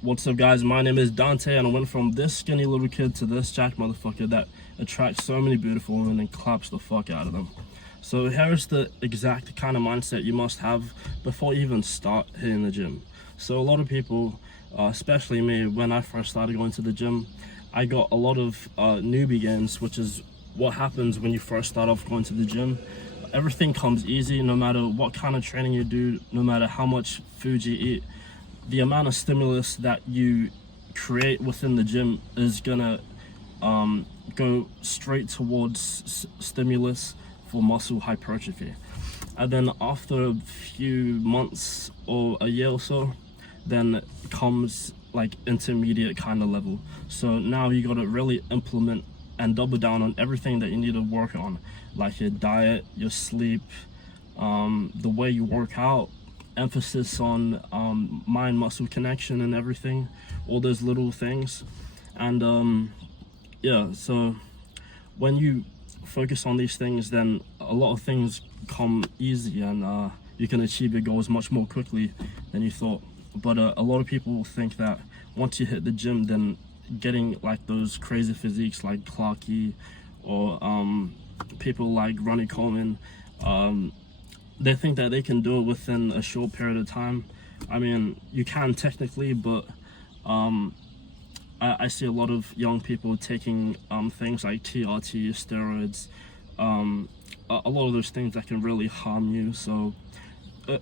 What's up, guys? My name is Dante, and I went from this skinny little kid to this jack motherfucker that attracts so many beautiful women and claps the fuck out of them. So here's the exact kind of mindset you must have before you even start hitting the gym. So a lot of people, especially me, when I first started going to the gym, I got a lot of newbie gains, which is what happens when you first start off going to the gym. Everything comes easy, no matter what kind of training you do, no matter how much food you eat. The amount of stimulus that you create within the gym is gonna go straight towards stimulus for muscle hypertrophy. And then after a few months or a year or so, then comes like intermediate kind of level. So now you gotta really implement and double down on everything that you need to work on, like your diet, your sleep, the way you work out, emphasis on mind-muscle connection and everything, all those little things. And yeah, so when you focus on these things, then a lot of things come easy, and you can achieve your goals much more quickly than you thought. But a lot of people think that once you hit the gym, then getting like those crazy physiques like Clarky or people like Ronnie Coleman, they think that they can do it within a short period of time. I mean, you can technically, but I see a lot of young people taking things like TRT, steroids, a lot of those things that can really harm you. So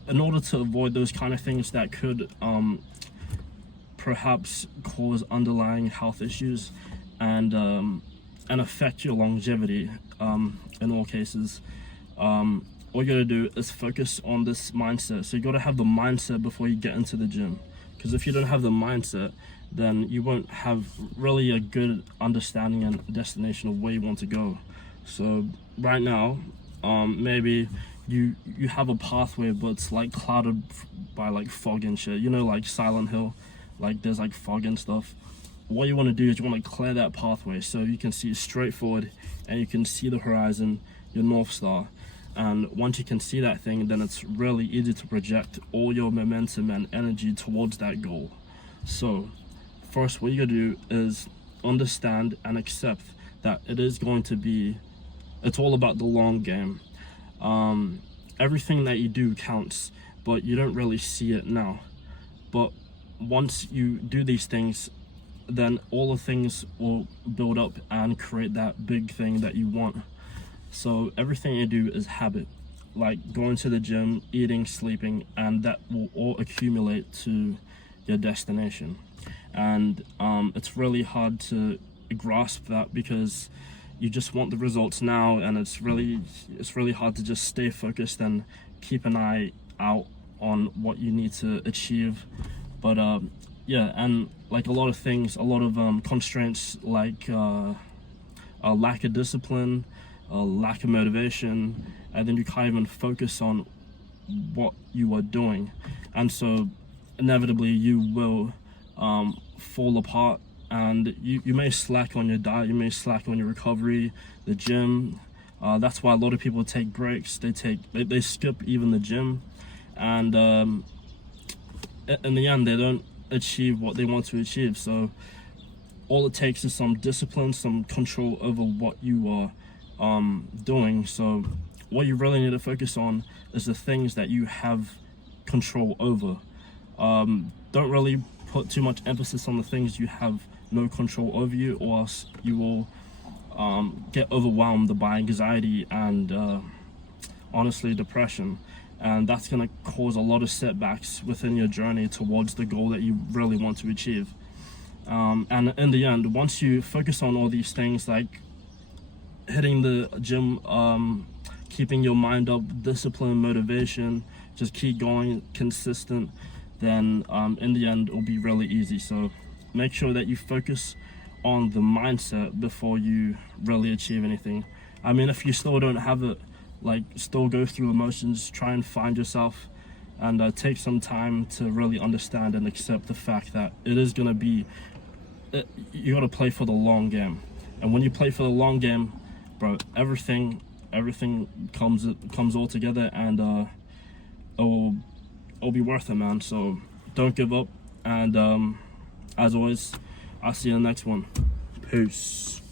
in order to avoid those kind of things that could perhaps cause underlying health issues and affect your longevity in all cases, all you gotta do is focus on this mindset. So you gotta have the mindset before you get into the gym, because if you don't have the mindset, then you won't have really a good understanding and destination of where you want to go. So right now, maybe you have a pathway, but it's like clouded by like fog and shit, you know, like Silent Hill, like there's like fog and stuff. What you want to do is you want to clear that pathway so you can see straight forward and you can see the horizon, your North Star. And once you can see that thing, then it's really easy to project all your momentum and energy towards that goal. So first, what you gotta do is understand and accept that it's all about the long game. Everything that you do counts, but you don't really see it now. But once you do these things, then all the things will build up and create that big thing that you want. So everything you do is habit, like going to the gym, eating, sleeping, and that will all accumulate to your destination. And it's really hard to grasp that because you just want the results now, and it's really hard to just stay focused and keep an eye out on what you need to achieve. But yeah, and like a lot of things, a lot of constraints, like a lack of discipline, a lack of motivation, and then you can't even focus on what you are doing, and so inevitably you will fall apart, and you may slack on your diet, you may slack on your recovery, the gym. That's why a lot of people take breaks. They skip even the gym, and in the end they don't achieve what they want to achieve. So all it takes is some discipline, some control over what you are doing. So what you really need to focus on is the things that you have control over. Don't really put too much emphasis on the things you have no control over you, or else you will get overwhelmed by anxiety and honestly depression, and that's going to cause a lot of setbacks within your journey towards the goal that you really want to achieve. And in the end, once you focus on all these things, like hitting the gym, keeping your mind up, discipline, motivation, just keep going consistent, then in the end it'll be really easy. So make sure that you focus on the mindset before you really achieve anything. I mean, if you still don't have it, like still go through emotions, try and find yourself, and take some time to really understand and accept the fact that it is gonna be, you gotta play for the long game. And when you play for the long game, bro, everything comes all together, and it'll be worth it, man. So don't give up, and As always, I'll see you in the next one. Peace.